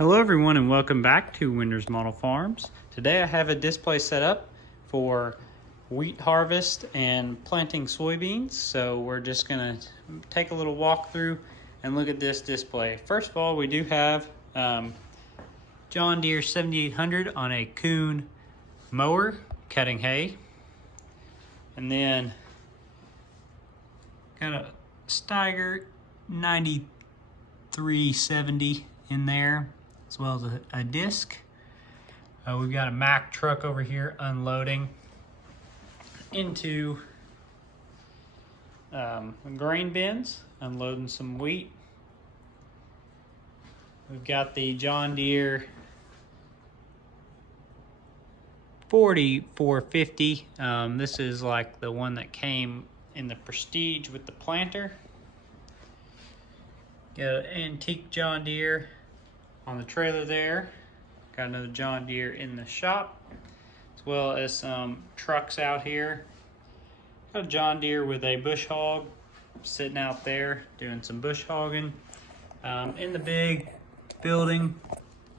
Hello everyone and welcome back to Winders Model Farms. Today I have a display set up for wheat harvest and planting soybeans. So we're just gonna take a little walk through and look at this display. First of all, we do have John Deere 7800 on a Kuhn mower cutting hay. And then got a Steiger 9370 in there, as well as a disc. We've got a Mack truck over here unloading into grain bins, unloading some wheat. We've got the John Deere 4450. This is like the one that came in the Prestige with the planter. Got an antique John Deere on the trailer there. Got another John Deere in the shop, as well as some trucks out here. Got a John Deere with a bush hog sitting out there doing some bush hogging. In the big building,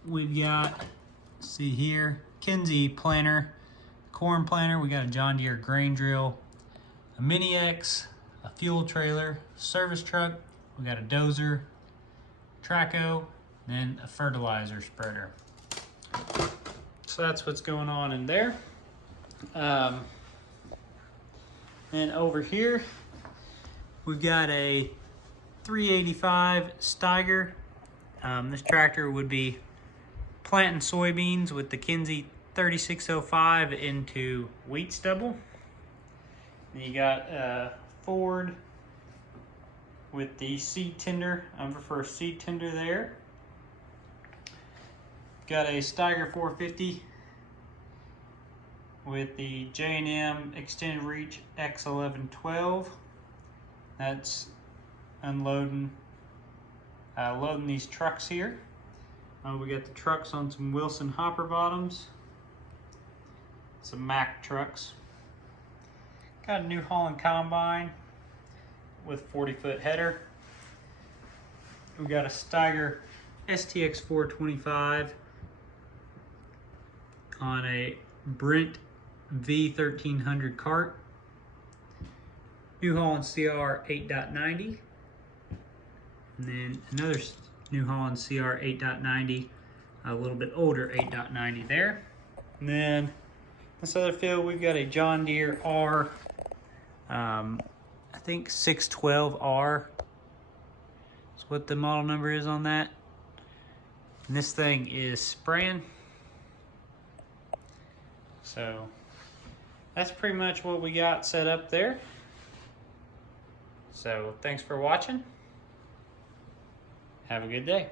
we've got, see here, Kinsey planter, corn planter. We got a John Deere grain drill, a Mini X, a fuel trailer, service truck. We got a dozer, Traco, then a fertilizer spreader. So that's what's going on in there. And over here, we've got a 385 Steiger. This tractor would be planting soybeans with the Kinsey 3605 into wheat stubble. And you got Ford with the seed tender, for a seed tender there. Got a Steiger 450 with the J&M Extended Reach X1112. That's unloading, loading these trucks here. We got the trucks on some Wilson hopper bottoms, some Mack trucks. Got a New Holland combine with 40-foot header. We got a Steiger STX 425 on a Brent V1300 cart. New Holland CR 8.90. And then another New Holland CR 8.90, a little bit older 8.90 there. And then this other field, we've got a John Deere R, I think 612R. That's what the model number is on that. And this thing is spraying. So that's pretty much what we got set up there. So thanks for watching. Have a good day.